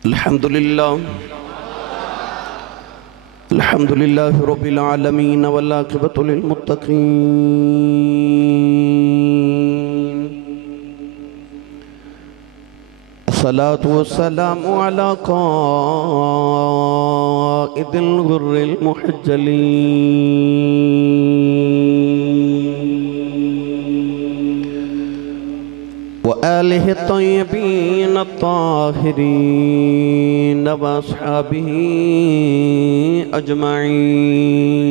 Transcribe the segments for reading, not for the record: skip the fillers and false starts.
الحمد لله رب العالمين والعاقبة للمتقين الصلاة والسلام على قائد الغر المحجلين وآله الطيبين الطاهرين وأصحابه أجمعين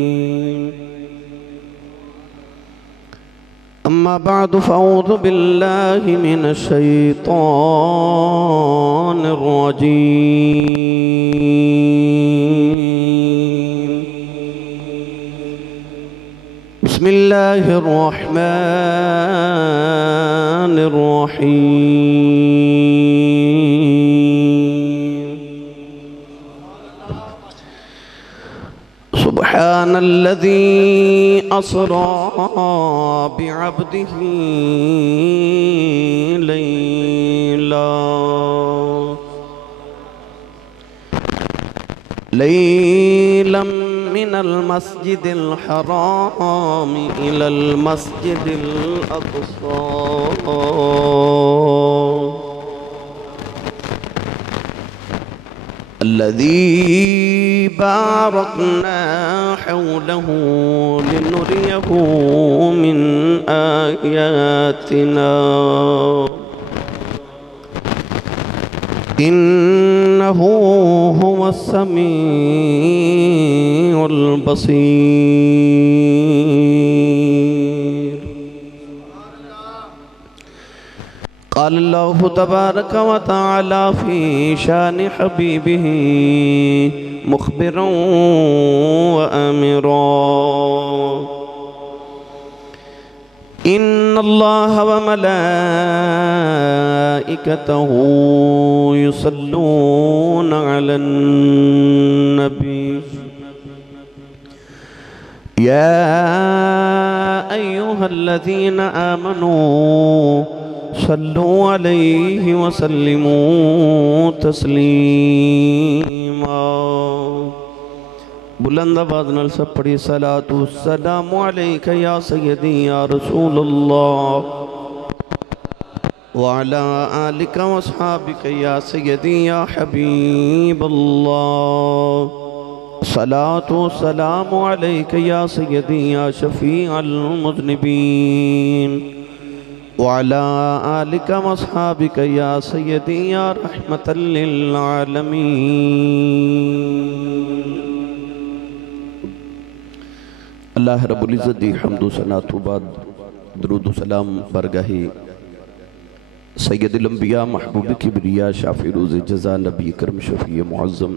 أما بعد فأعوذ بالله من الشيطان الرجيم بسم الله الرحمن الرحيم سبحان الذي أسرى بعبده ليلا من المسجد الحرام إلى المسجد الأقصى الذي باركنا حوله لنريه من آياتنا إنه هو السميع البصير قال الله تبارك وتعالى في شان حبيبه مخبرا وآمرا إن الله وملائكته يصلون على النبي يا أيها الذين آمنوا صلوا عليه وسلموا تسلیما بلند آواز نال سب پڑھی صلاۃ والسلام علیک یا سیدی یا رسول اللہ وعلا آلک واصحابک یا سیدی یا حبیب اللہ صلاۃ والسلام علیک یا سیدی یا شفیع المذنبین وعلى آلك واصحابك يا سيدي يا رحمة للعالمين اللہ رب العزت دی حمد و ثنا تو بعد درود و سلام برگاہی سید الانبیاء محبوب کبریاء شافی روز جزا نبی کرم شفیع معظم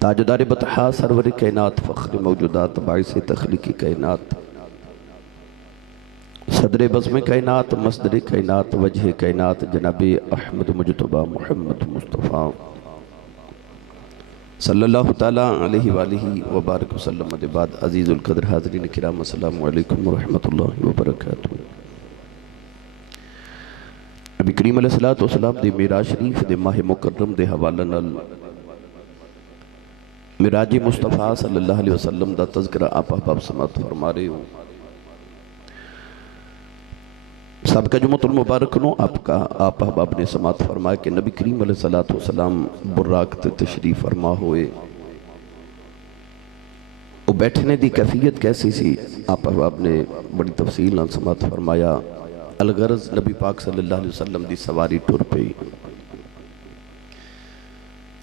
تاجدار بطحا سرور کائنات فخر موجودات باعث تخلیق کائنات صدر بزم کائنات مصدر کائنات وجہ کائنات جناب احمد مجتبہ محمد مصطفیٰ صلی اللہ تعالیٰ علیہ وآلہ وبارک وسلم بعد عزیز القدر حاضرین کرام السلام علیکم ورحمۃ اللہ وبرکاتہ نبی کریم علیہ السلام دی معراج شریف دے ماہ مکرم دے حوالہ نال معراج مصطفیٰ صلی اللہ علیہ وسلم دا تذکرہ آپ احباب سماعت فرما رہے ہوں سابقہ جمعۃ المبارک نو آپ احباب نے سماعت فرمایا کہ نبی کریم علیہ السلام براق تے تشریف فرما ہوئے وہ بیٹھنے دی کیفیت کیسی سی آپ احباب نے بڑی تفصیل نال سماعت فرمایا الغرض نبی پاک صلی اللہ علیہ وسلم دی سواری ٹر پئی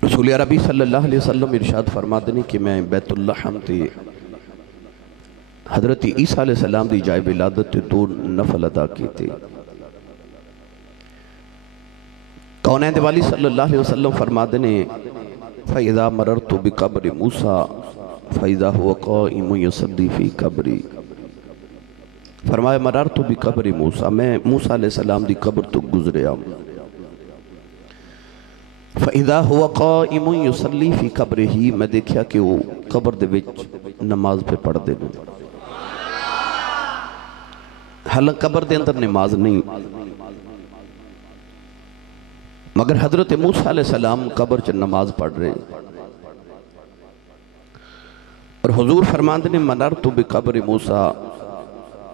رسول عربی صلی اللہ علیہ وسلم ارشاد فرما دنے کہ میں بیت اللحم تے حضرت عیسیٰ علیہ السلام دی جائے ولادت تے دو نفل ادا کیتے کونین دیوالی صلی اللہ علیہ وسلم فرما دنے فَإِذَا مَرَرْتُ بِقَبْرِ مُوسَىٰ فَإِذَا هُوَ قَائِمٌ يُصَلِّي فِي قَبْرِ فرمایا مررت بقبر موسیٰ میں موسیٰ علیہ السلام دی قبر تو گزریا فَإِذَا هُوَ قَائِمٌ يُصَلِّي فِي قَبْرِهِ میں دیکھیا کہ وہ قبر دے وچ نماز پہ پڑھ دے لوں حالانکہ قبر دے اندر نماز نہیں مگر حضرت موسیٰ علیہ السلام قبر چ نماز پڑھ رہے اور حضور فرماندے نے منرت بقبر موسیٰ،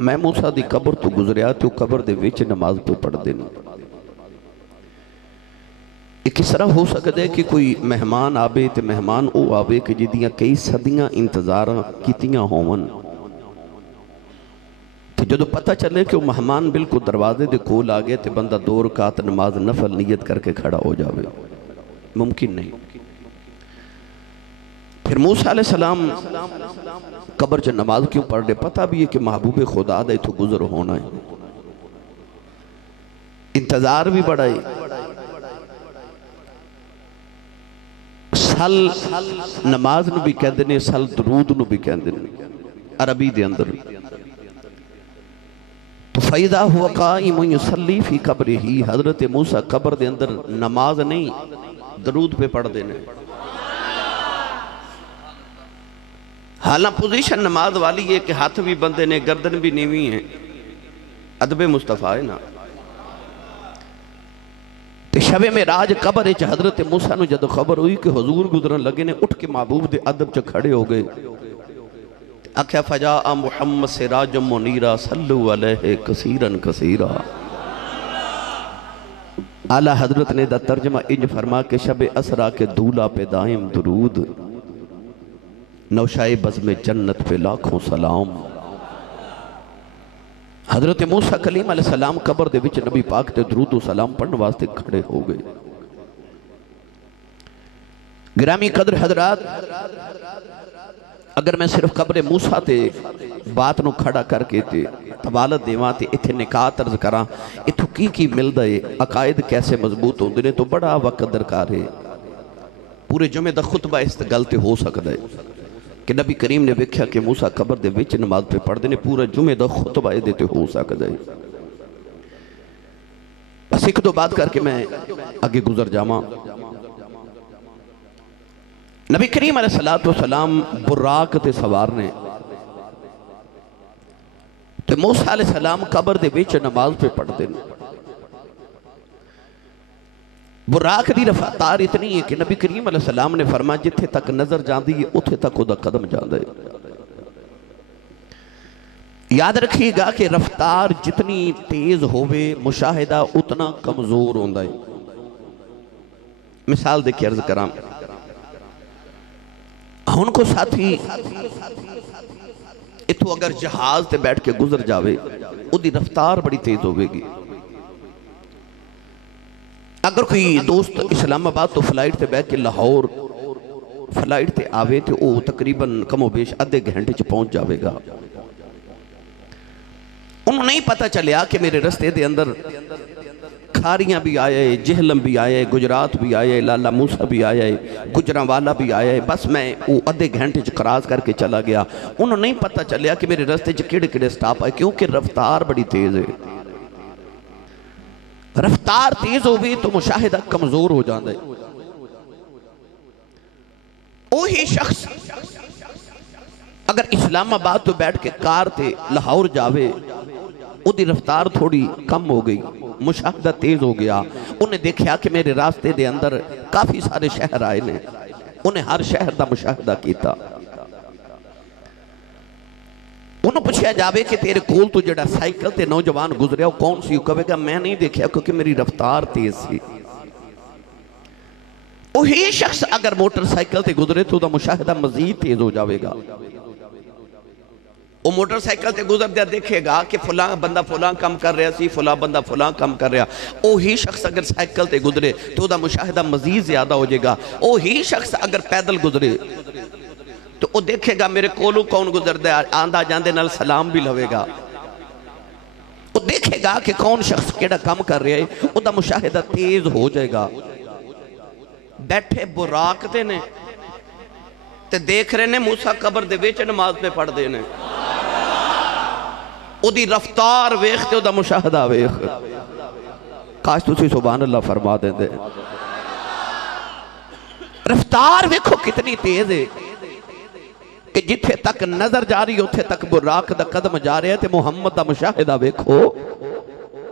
میں موسیٰ دی قبر تو گزریا تو قبر دے وچ نماز پہ پڑھ دینا۔ ایک اس طرح ہو سکتا ہے کہ کوئی مہمان آبے تے مہمان او آبے کہ جدیاں کئی صدیاں انتظار کیتیاں ہون، کہ جدو پتہ چلے کہ وہ مہمان بالکل دروازے دے کول آگئے تے بندہ 2 رکعت نماز نفل نیت کر کے کھڑا ہو جاوے، ممکن نہیں۔ پھر موسیٰ علیہ السلام قبر چ نماز کیوں پڑھ رہے؟ پتہ بھی ہے کہ محبوب خدا دے تو گزر ہونا ہے، انتظار بھی بڑا ہے۔ سل نماز نو بھی کہہ دینے، سل درود نو بھی کہہ دینے عربی دے اندر۔ تو فَإِذَا هُوَ قَائِمٌ يُصَلِّي فِي قَبْرِهِ، حضرت موسیٰ قبر دے اندر نماز نہیں درود پہ پڑھ دینے۔ حالاں پوزیشن نماز والی ہے کہ ہاتھ بھی بندے نے، گردن بھی نیوی ہیں، ادب مصطفیٰ ہے نا۔ تے شب معراج قبر چ حضرت موسیٰ نو جدو خبر ہوئی کہ حضور گزرن لگے نے، اٹھ کے محبوب دے ادب چ کھڑے ہو گئے، آکھیا فجاء محمد سراج منیرا صلو علیہ کثیرن کثیرا۔ اعلیٰ حضرت نے دا ترجمہ انج فرما کہ شب اسرا کے دولہ پہ دائم درود، نوشائے بزم جنت پہ لاکھوں سلام۔ حضرت موسیٰ کلیم علیہ السلام قبر دے وچ نبی پاک تے درود و سلام پڑھنے واسطے کھڑے ہو گئے۔ گرامی قدر حضرات، اگر میں صرف قبر موسیٰ تے بات نو کھڑا کر کے تے طوالت دیواں تے اتھے نکات عرض کراں، اتھو کی مل دے، عقائد کیسے مضبوط ہوندے نے، تو بڑا وقت درکار ہے۔ پورے جمعہ دا خطبہ اس گلتے ہو سکتا ہے کہ نبی کریم نے ویکھیا کہ موسیٰ قبر دے وچ نماز پہ پڑھ دینے، پورا جمعہ دا خطبہ دیتے ہو سکتا ہے۔ بس ایک دو بات کر کے میں آگے گزر جاواں۔ نبی کریم علیہ السلام براق تے سوارنے تو موسیٰ علیہ السلام قبر دے وچ نماز پہ پڑھ دینے۔ براق دی رفتار اتنی ہے کہ نبی کریم علیہ السلام نے فرمایا جتھے تک نظر جاندی ہے اتھے تک دا قدم جاندے۔ یاد رکھیے گا کہ رفتار جتنی تیز ہوئے مشاہدہ اتنا کمزور ہوندہ ہے۔ مثال دے کے عرض کرام، ان کو ساتھی اتھو اگر جہاز تے بیٹھ کے گزر جاوے او دی رفتار بڑی تیز ہوئے گی۔ اگر کوئی دوست اسلام آباد تو فلائٹ تے بیٹھ کے لاہور فلائٹ تے آوے تے او تقریباً کم و بیش آدھے گھنٹے چ پہنچ جاوے گا۔ انہوں نہیں پتا چلیا کہ میرے رستے دے اندر کھاریاں بھی آئے، جہلم بھی آئے، گجرات بھی آئے، لالا موسیٰ بھی آئے، گجران والا بھی آئے، بس میں وہ آدھے گھنٹے چ کراس کر کے چلا گیا۔ انہوں نہیں پتا چلیا کہ میرے رستے چ کیڑے کیڑے سٹاپ آئے، کیونکہ رفتار بڑی تیز ہے۔ رفتار تیز ہوئی تو مشاہدہ کمزور ہو جاندے۔ وہی شخص اگر اسلام آباد تو بیٹھ کے کار تے لاہور جاوے، وہ دی رفتار تھوڑی کم ہو گئی، مشاہدہ تیز ہو گیا۔ انہیں دیکھیا کہ میرے راستے دے اندر کافی سارے شہر آئے نے، انہیں ہر شہر دا مشاہدہ کیتا۔ انہوں پوچھیا جاوے کہ تیرے کول تو جڑا سائیکل تے نوجوان گزریا وہ کون سی؟ کہے گا میں نہیں دیکھیا کیونکہ میری رفتار تیز سی۔ وہی شخص اگر موٹر سائیکل تے گزرے تو دا مشاہدہ مزید تیز ہو جاوے گا۔ وہ موٹر سائیکل تے گزر دیا دیکھے گا کہ فلاں بندہ فلاں کم کر رہا سی، فلاں بندہ فلاں کم کر رہا۔ وہی شخص اگر سائیکل تے گزرے تو دا مشاہدہ مزید زیادہ ہو جائے گا۔ وہی شخص اگر پیدل گزرے تو وہ دیکھے گا میرے کولو کون گزر دیا، آندہ جاندے نال سلام بھی لوے گا۔ وہ دیکھے گا کہ کون شخص کیڑا کم کر رہے ہیں، وہ دا مشاہدہ تیز ہو جائے گا۔ بیٹھے براق تے نے تے دیکھ رہے نے موسیٰ قبر دے ویچ نماز پہ پڑھ دینے، او دی رفتار ویختے او دا مشاہدہ ویخ۔ کاش تسی سبحان اللہ فرما دیں دے۔ رفتار ویکھو کتنی تیز ہے کہ جتھے تک نظر جا رہی اتھے تک براق دا قدم جا رہے ہیں تے محمد دا مشاہدہ ویکھو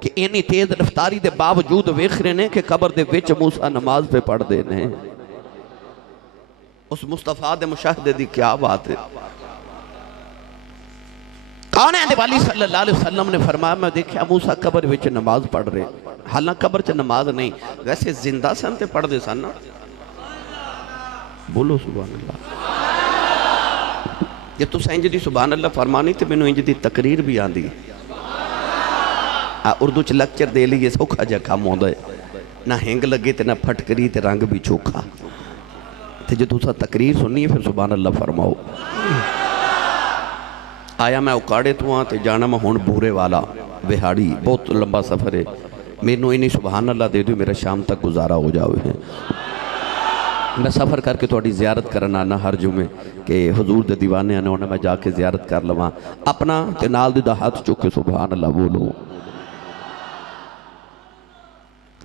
کہ اینی تیز رفتاری دے باوجود ویکھ رہے نے کہ قبر دے وچ موسیٰ نماز پہ پڑھ دے نے. اس مصطفیٰ دے مشاہدے دی کیا بات ہے. کونین دے والی صلی اللہ علیہ وسلم نے فرمایا میں دیکھیا موسیٰ قبر وچ نماز پڑھ رہے. حالانکہ قبر چ نماز نہیں ویسے زندہ سن تے پڑھ دے سن نا. بولو سبحان اللہ. یہ تو انج دی سبحان اللہ فرمانی تے مینوں انج دی تقریر بھی آندی. اردو چ لیکچر دے لیے سوکھا جا کام ہوندا ہے. نہ ہنگ لگے تے نہ پھٹکری تے رنگ بھی چوکھا. تے جو تساں تقریر سننی ہے پھر سبحان اللہ فرماؤ. آیا میں اکاڑے تو ہاں تے جانا میں ہون بورے والا بہاڑی بہت لمبا سفر ہے. مینوں انہی سبحان اللہ دے دو میرا شام تک گزارا ہو جاوے ہیں. میں سفر کر کے تھوڑی زیارت کرنا آنا ہر جمعے کہ حضور دے دیوانے آنے ہونے میں جا کے زیارت کر لواں. اپنا تے نال دا ہاتھ چکے سبحان اللہ بولو.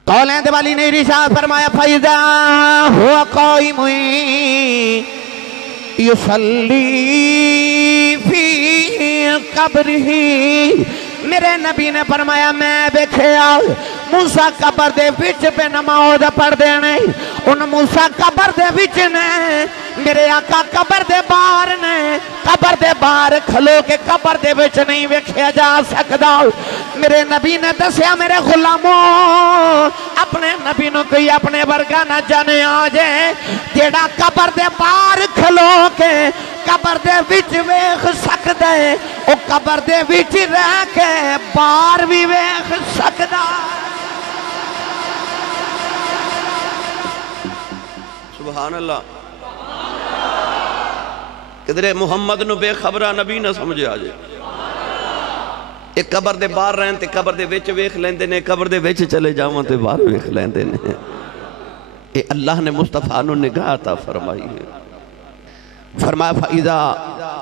قولین دے والی نے ارشاد فرمایا فَإِذَا هُوَ قَائِمٌ يُصَلِّي فِي قَبْرِهِ. میرے نبی نے فرمایا میں دیکھیا موسیٰ قبر دے وچ پہ نماز پڑھ دینے. ان موسیٰ قبر دے وچ نے میرے آقا قبر دے باہر نے. قبر دے باہر کھلو کے قبر دے وچ نہیں ویکھیا جا سکدا. میرے نبی نے دسیا میرے غلاموں اپنے نبی نو کوئی اپنے ورگا نہ جانے آ جائے جیڑا قبر دے باہر کھلو کے قبر دے وچ ویکھ سکدا ہے او قبر دے وچ رہ کے باہر بھی ویکھ سکدا. سبحان اللہ. کدھرے محمد نو بے خبرہ نبی نہ سمجھے آجے. ایک قبر دے باہر رہن تے قبر دے ویچ ویکھ لیندے نے قبر دے ویچ چلے جاؤں تے باہر ویکھ لیندے نے. اے اللہ نے مصطفیٰ نو نگاہ عطا فرمائی ہے. فرمایا فَإِذَا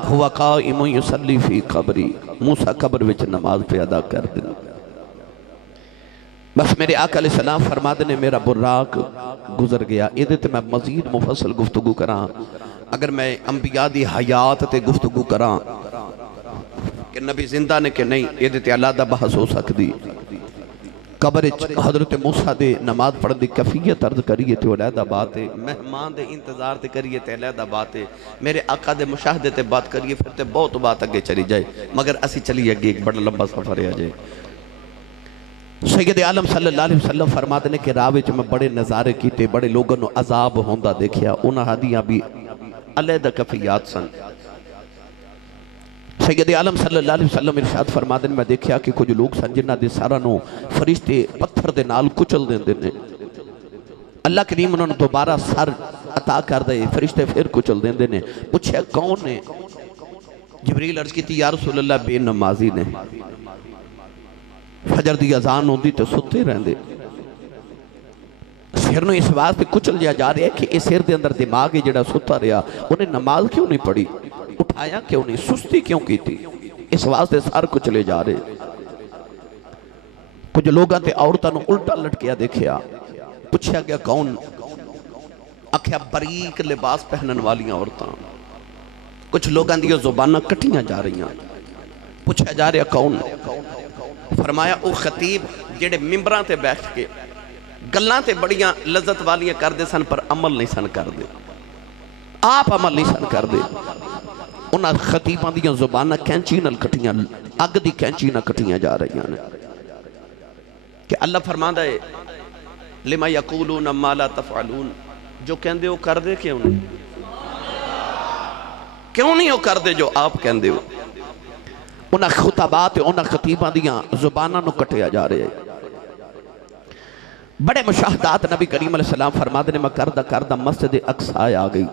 هُوَ قَائِمٌ يُصَلِّي فِي قَبْرِي. موسیٰ قبر وچ نماز پہ ادا کر دیں. بس میرے آقا علیہ السلام فرما دینے میرا براق گزر گیا. یہ تے میں مزید مفصل گفتگو کراں. اگر میں انبیاء دی حیات تے گفتگو کراں کہ نبی زندہ نے کہ نہیں یہ تے علیحدہ بحث ہو سکتی. قبر حضرت موسیٰ دے نماز پڑھ دی کفیت عرض کریے تے علیحدہ بات ہے. مہمان دے انتظار تے کریے تے علیحدہ بات ہے. میرے آقا دے مشاہدے تے بات کریے پھر تے بہت بات اگے چلی جائے. مگر اسی چلی اگے ایک بڑا لمبا سفر ہے جائے. سید عالم صلی اللہ علیہ وسلم فرماتے ہیں کہ راہ وچ میں بڑے نظارے کیتے بڑے لوگوں نو عذاب ہوندہ دیکھیا. انہاں ہدیاں بھی علیحدہ کفیات سن. سید عالم صلی اللہ علیہ وسلم ارشاد فرماتے ہیں میں دیکھیا کہ کچھ لوگ سن جنہ دے سارا نو فرشتے پتھر دے نال کچل دیں دینے. اللہ کریم انہوں نے دوبارہ سر عطا کر دے فرشتے پھر کچل دیں دینے. پوچھے کون نے؟ جبریل عرض کی تھی یا رسول اللہ بے نمازی نے. فجر دی اذان ہوندی تو ستے رہندے. سر نو اس واسطے کچل جا جا رہے ہیں کہ اس سر دے اندر دماغ ہی جڑا ستا رہا انہیں نماز کیوں نہیں پڑھی اٹھایا کیوں نہیں سستی کیوں کی تھی اس واسطے سر کچلے جا رہے. کچھ لوگاں تے عورتاں نو الٹا لٹکیا دیکھیا. پوچھا گیا کون؟ آکھیا باریک لباس پہنن والیاں عورتاں. کچھ لوگاں دی زباناں کٹیاں جا رہی ہیں. پوچھا جا رہا کون؟ فرمایا او خطیب جڑے ممبراں تے بیٹھ کے گلاں تے بڑیاں لذت والیاں کر دے سن پر عمل نہیں سن کر دے. آپ عمل نہیں سن کر دے. انہاں خطیباں دیاں زباناں کینچی نال کٹیاں اگ دی کینچی نال کٹیاں جا رہی ہیں. کہ اللہ فرماندا ہے لما یقولون ما لا تفعلون. جو کہندے ہو کر دے کیوں نہیں؟ کیوں نہیں ہو کر دے جو آپ کہندے ہو؟ انہاں خطبات انہاں خطیباں دیاں زباناں نو کٹیا جا رہے ہیں. بڑے مشاہدات نبی کریم علیہ السلام فرماتے ہیں میں کردہ مسجد اقصی آ گئی.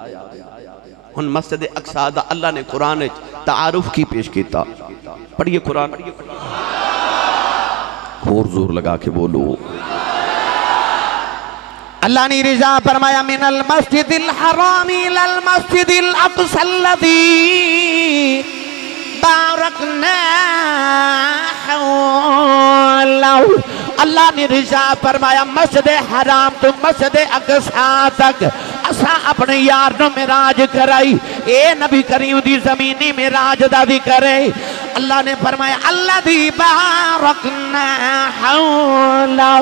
ان مسجد اقصی دا اللہ نے قرآن تعارف کی پیش کیتا. پڑھئے قرآن اور زور لگا کے بولو. اللہ نے رضا فرمایا من المسجد الحرام الى المسجد الاقصى الذي بارکنا حوله. اللہ نے رضا فرمایا مسجد حرام تو مسجد اقصی تک اسا اپنے یار نو معراج کرائی اے نبی کریم دی زمینی معراج دا ذکر ہے اللہ نے فرمایا الذی بارکنا حولہ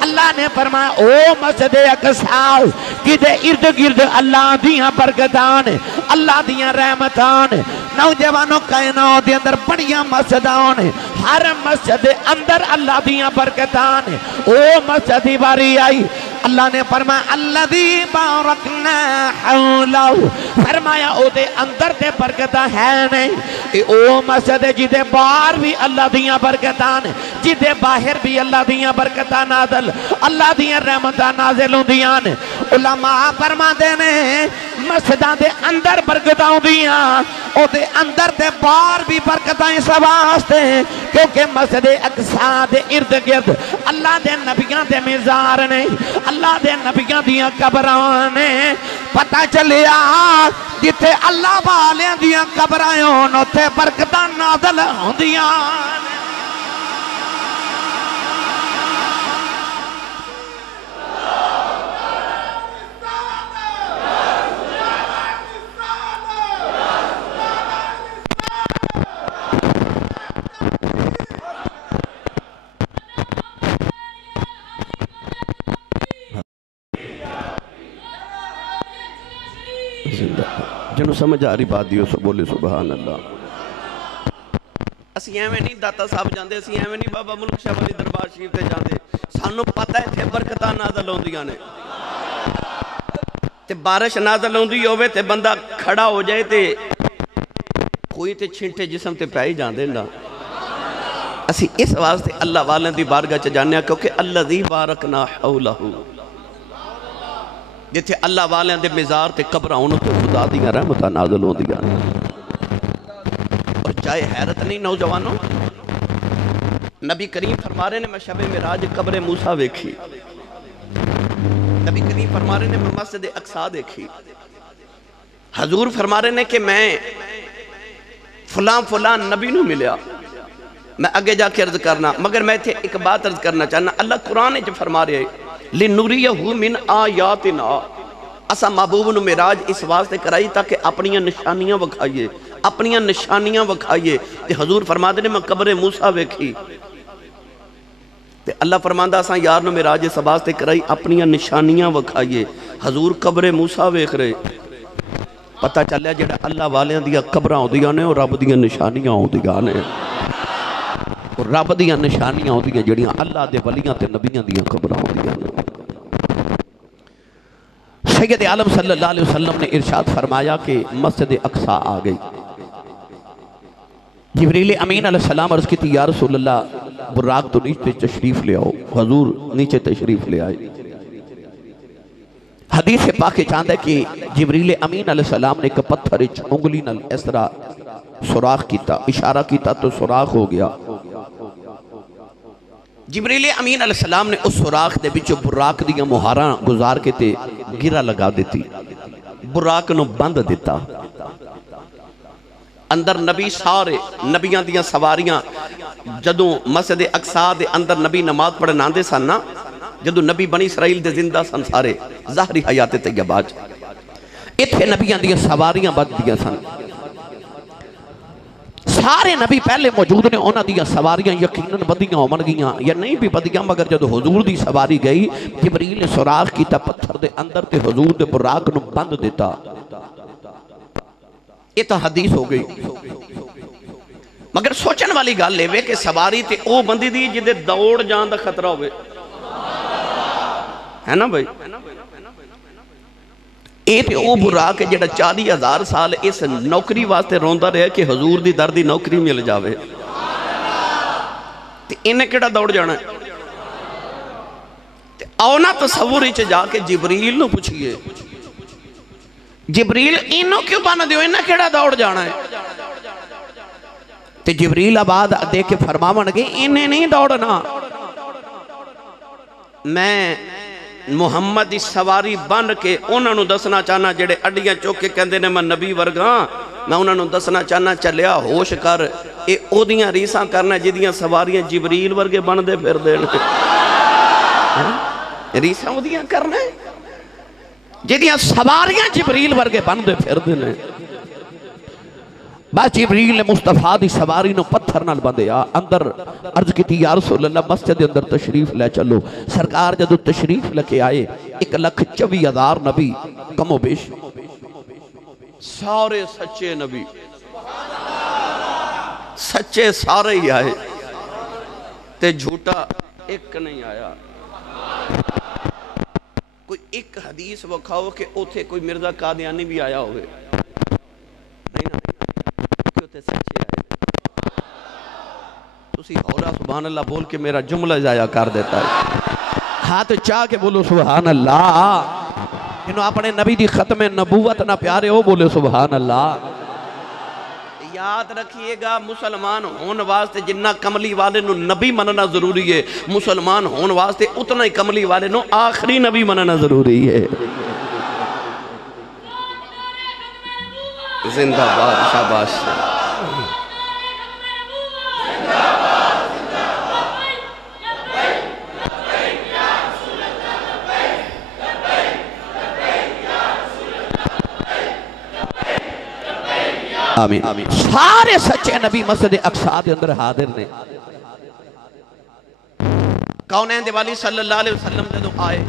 اللہ نے فرمایا او مسجد اقصی جدے ارد گرد اللہ دیاں برکتان اللہ دیاں رحمتان نوجوانوں کائنات دے اندر بڑیاں مسجدان ہر مسجد اندر اللہ دیاں برکتان او مسجد باری آئی اللہ نے فرمایا الذی بارکنا حولہ فرمایا او دے اندر دے برکتہ ہے نہیں او مسجد جدے باہر بھی اللہ دیاں برکتان جدے باہر بھی اللہ دیاں برکتہ نازل اللہ دیاں رحمتہ نازل ہوں دیاں علماء فرما دینے مسجدہ دے اندر برکتہ ہوں دیاں او دے اندر دے باہر بھی برکتائیں سواستے ہیں کیونکہ مسجد اقصی دے ارد گرد اللہ دے نبیاں دے مزار نے اللہ دے نبیاں دیاں قبران نے پتہ چلیا جتے اللہ والیاں دیاں قبرائیں اتھے برکتاں نازل ہوں دیاں جنہوں سمجھ آ رہی بات دیو سو بولے سبحان اللہ اسی ایویں نہیں داتا صاحب جاندے اسی ایویں نہیں بابا ملک شاہ والی دربار شریف تے جاندے سانو پتہ ہے تھے برکتہ نازل ہوں دیاں نے تے بارش نازل ہوں دی ہوئے تے بندہ کھڑا ہو جائے تے کوئی تے چھنٹے جسم تے پہ ہی جاندے نا اسی اس واسطے اللہ والن دی بارگاہ چ جاننے کیونکہ الذی بارکنا حولہ جتھے اللہ والن دے مزار تے قبرہ انہوں تو خدا دیاں رحمتہ نازل ہوں دیاں اور چاہے حیرت نہیں نوجوانوں نبی کریم فرما رہے نے میں شب معراج قبر موسیٰ ویکھی نبی کریم فرما رہے نے میں مسجد اقصی دیکھی حضور فرما رہے نے کہ میں فلان نبی نو ملیا میں آگے جا کے عرض کرنا مگر میں تھے ایک بات عرض کرنا چاہنا اللہ قرآن جو فرما رہے لِنُرِيَهُ مِنْ آیَاتِنَا اسا محبوب نو معراج اس واسطے کرائی تاکہ اپنیاں نشانیاں وکھائیے تے حضور فرما دے نے میں قبر موسیٰ ویکھی تے اللہ فرماندہ اسا یار نو معراج اس واسطے کرائی اپنیاں نشانیاں وکھائیے حضور قبر موسیٰ ویکھ رہے پتہ چلیا جڑا اللہ والیاں دیا قبراں ہوندیاں نے اور رب دیاں نشانیاں ہوندیاں نے اور رب دیاں نشانیاں ہوندیاں جڑیاں اللہ دے ولیاں تے نبیاں دیاں قبراں ہوندیاں نے سید عالم صلی اللہ علیہ وسلم نے ارشاد فرمایا کہ مسجد اقصی آ گئی جبریل امین علیہ السلام عرض کی تھی یا رسول اللہ براق تو نیچے تشریف لے آؤ حضور نیچے تشریف لے آئے حدیث پاک چاند ہے کہ جبریل امین علیہ السلام نے ایک پتھر انگلی نال اس طرح سوراخ کیتا اشارہ کیتا تو سوراخ ہو گیا جبریل امین علیہ السلام نے اس سوراخ دے بچو براق دیا مہاراں گزار کے تے گرہ لگا دیتی براق نو بند دیتا اندر نبی سارے نبیاں دیاں سواریاں جدوں مسجد اقصی دے اندر نبی نماز پڑھن آندے سن نا جدوں نبی بنی اسرائیل دے زندہ سن سارے ظاہری حیات طیبات اتھے نبیاں دیاں سواریاں بد دیاں سن سارے نبی پہلے موجود نے انہاں دیاں سواریاں یقیناً بدیاں عمر گیاں یا نہیں بھی بدیاں مگر جدو حضور دی سواری گئی جبریل سوراخ کیتا پتھر دے اندر تے حضور دے براق نو بند دیتا یہ تو حدیث ہو گئی مگر سوچن والی گل لے کہ سواری تے او بندی دی جدے دوڑ جان دا خطرہ ہوئے ہے نا بھائی اے تے او براق جڑا 40,000 سال اس نوکری واسطے روندا رہے کہ حضور دی دردی نوکری مل جاوے تے انہیں کیڑا دوڑ جانا ہے تے آونا تصوری چے جا کے جبریل نو پوچھئے جبریل انہوں کیوں بانا دیو انہیں کیڑا دوڑ جانا ہے تے جبریل آباد دے کے فرماون گے انہیں نہیں دوڑنا میں محمد اس سواری بن کے انہوں نے دسنا چاہنا جڑے اڈیاں چوکے کہندے نے میں نبی ورگاں میں انہوں نے دسنا چاہنا چلیا ہوش کر اے او دیاں ریساں کرنا جدیاں سواریاں جبریل ورگے بن دے پھر دے ریساں او دیاں کرنا ہے جہدیاں سواریاں جبریل ورگے بندے پھر دینے بس جبریل مصطفیٰ دی سواری نو پتھر نال بندے اندر عرض کی تھی یا رسول اللہ مسجد اندر تشریف لے چلو سرکار جدو تشریف لکے آئے 1,24,000 نبی کم و بیش سارے سچے نبی سچے سارے ہی آئے تے جھوٹا ایک نہیں آیا کوئی ایک حدیث وکھاؤ کہ اوتھے کوئی مرزا قادیانی بھی آیا ہوئے نہیں نا کہ اوتھے سچے آئے تسی ہولا سبحان اللہ بول کے میرا جملہ ضائع کر دیتا ہے ہاتھ چاہ کے بولو سبحان اللہ انہوں اپنے نبی دی ختم نبوت نہ پیارے ہو بولے سبحان اللہ یاد رکھیے گا مسلمان ہون واسطے جنہ کملی والے نو نبی مننا ضروری ہے مسلمان ہون واسطے اتنا ہی کملی والے نو آخری نبی مننا ضروری ہے زندہ باد شاباش آمین سارے سچے نبی مسجد اقصیٰ دے اندر حاضر نے کونین دے والی صلی اللہ علیہ وسلم جدو آئے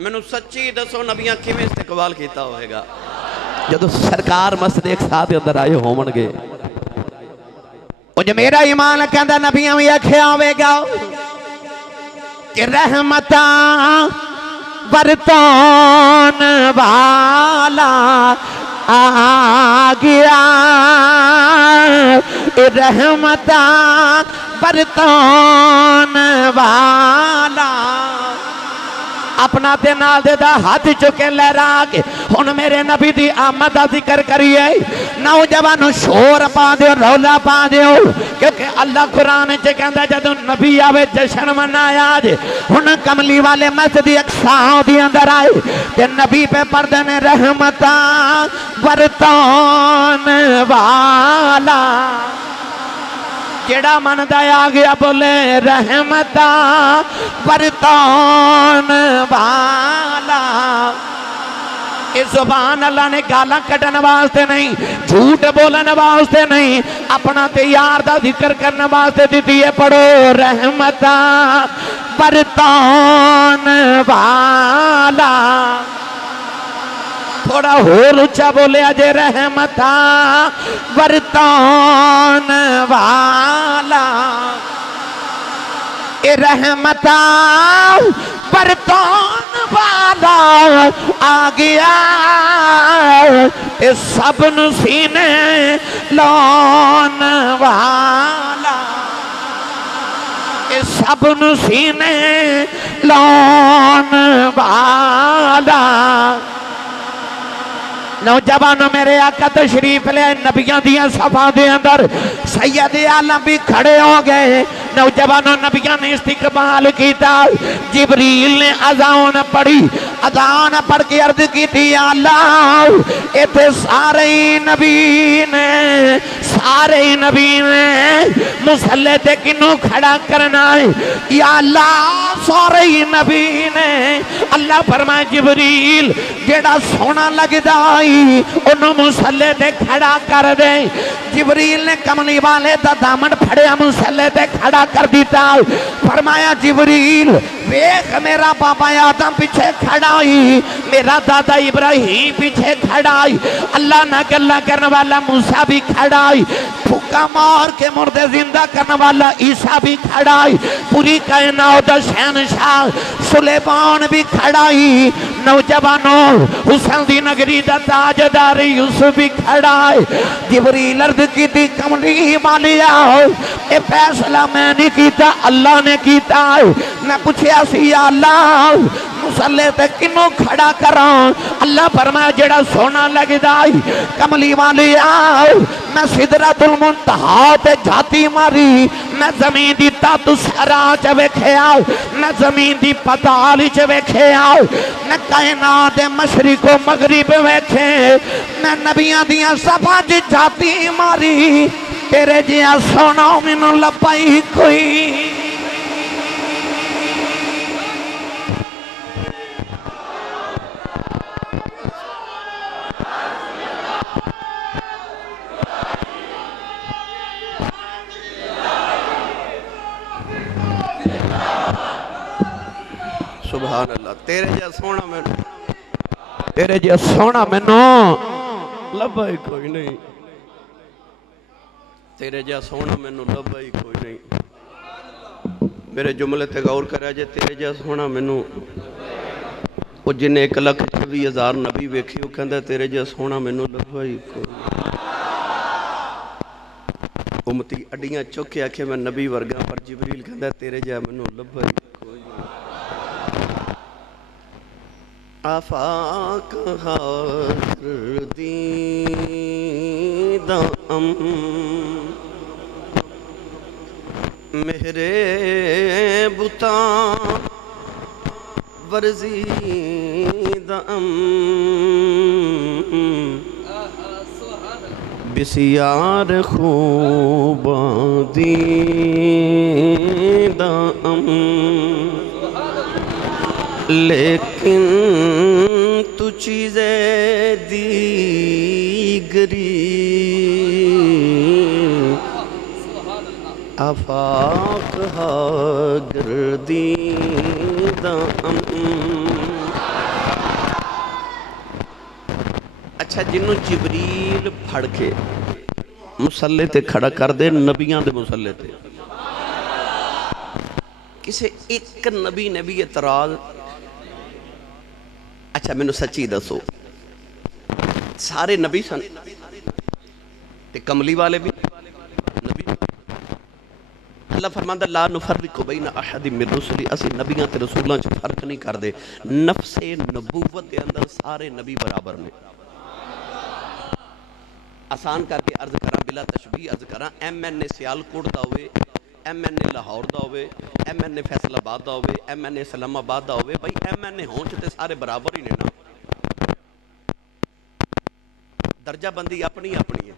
میں نے سچی دسو نبیاں کیویں استقبال کیتا ہوئے گا جدو سرکار مسجد اقصیٰ دے اندر آئے ہومن گے وہ جو میرا ایمان کہندہ نبیاں بھی اکھیا ہوئے گا کہ رحمتاں برتون والا آگیا رحمتاں برتون والا اپنا دے نال دے دا ہاتھ چکے لہرا کے ہن میرے نبی دی آمد دا ذکر کریے نوجوانو شور پا دیو رولا پا دیو کیونکہ اللہ قرآن چے کہندہ جدو نبی آوے جشن منایا جے ہن کملی والے مسجد اقصیٰ دی اندر آئے کہ نبی پہ پردن رحمتاں برتون والا جڑا من دایا گیا بولے رحمتاں برتون والا اس زبان اللہ نے گالاں کٹن واسطے نہیں جھوٹ بولن واسطے نہیں اپنا تیار دا ذکر کرنے واسطے دیتی ہے پڑھو رحمتاں برتون والا تھوڑا ہور اچھا بولے اجے رحمتاں برتون والا اے رحمتاں برتون والا آگیا اے سب نسینے لون والا اے سب نسینے لون والا نوجوانوں میرے آقا تشریف لے نبیان دیاں صفحہ دے اندر سید عالم بھی کھڑے ہو گئے نوجوانوں نبیان نے استقبال کیتا جبریل نے اذان پڑھی اذان پڑھ کے عرض کی تھی یا اللہ ایتھے سارے نبی نے مسلح تے کنوں کھڑا کرنا ہے یا اللہ سارے نبی نے اللہ فرمائے جبریل جیڑا سونا لگ دائی انہوں مسلح تے کھڑا کر دے جبریل نے کملی والے دا دامن پھڑیا مسلح تے کھڑا کر دیتا فرمایا جبریل ویک میرا بابا آدم پیچھے کھڑائی میرا دادا ابراہیم پیچھے کھڑائی اللہ نہ گلہ کرنے والا موسیٰ بھی کھڑائی پھکا مار کے مردے زندہ کرنے والا عیسیٰ بھی کھڑائی پوری کائنات شہنشاہ سلیمان بھی کھڑائی نوجوانوں حسین دی نگری دا تاجدار یوسف بھی کھڑائی جبریل عرض کی تھی کملی والی آؤ اے فیصلہ میں نہیں کیتا اللہ نے کیتا میں پوچھے اسی یا اللہ مسلح تے کنوں کھڑا کراں اللہ فرمایا جڑا سونا لگ دائی کملی والی آؤ میں صدرت المنتہا تے جاتی ماری میں زمین دی تاتو سرا چوے کھیاؤ میں زمین دی پتالی چوے کھیاؤ میں کائنات مشرق و مغرب ویکھے میں نبیاں دیاں صفحہ جاتی ماری تیرے جیا سونا منو لپائی کوئی سبحان اللہ تیرے جا سونا میں تیرے جا سونا میں نو لبا ہی کوئی نہیں تیرے جا سونا میں نو لبا ہی کوئی نہیں میرے جملے تے غور کرا جے تیرے جا سونا میں نو وہ جن 1,26,000 نبی ویکھی وہ کہندہ تیرے جا سونا میں نو لبا ہی کوئی امتی اڈیاں چوکے آکھے میں نبی ورگاں پر جبریل کہندہ تیرے جا میں نو لبا ہی کوئی آفاق حاضر دیدم میرے بتاں ورزیدم بسیار خوباں دیدم لیکن تو چیزیں دیگری آفاق ہا گردیدم اچھا جنہوں جبریل پھڑ کے مسلح تے کھڑا کر دے نبیاں دے مسلح تے کسے ایک نبی نے بھی اعتراض اچھا میں نے سچی دسو سارے نبی سن تے کملی والے بھی نبی اللہ فرماندہ لا نفرق بین احد من رسلی اسی نبیاں تے رسولاں چ فرق نہیں کر دے نفس نبوت دے اندر سارے نبی برابر میں آسان کر کے عرض کراں بلا تشبیہ عرض کراں ایم این اے سیالکوٹ دا ہوئے ایم این اے لاہور دا ہوئے ایم این اے فیصل آباد دا ہوئے ایم این اے اسلام آباد دا ہوئے بھائی ایم این اے ہون چتے سارے برابر ہی نہیں نا درجہ بندی اپنی اپنی ہے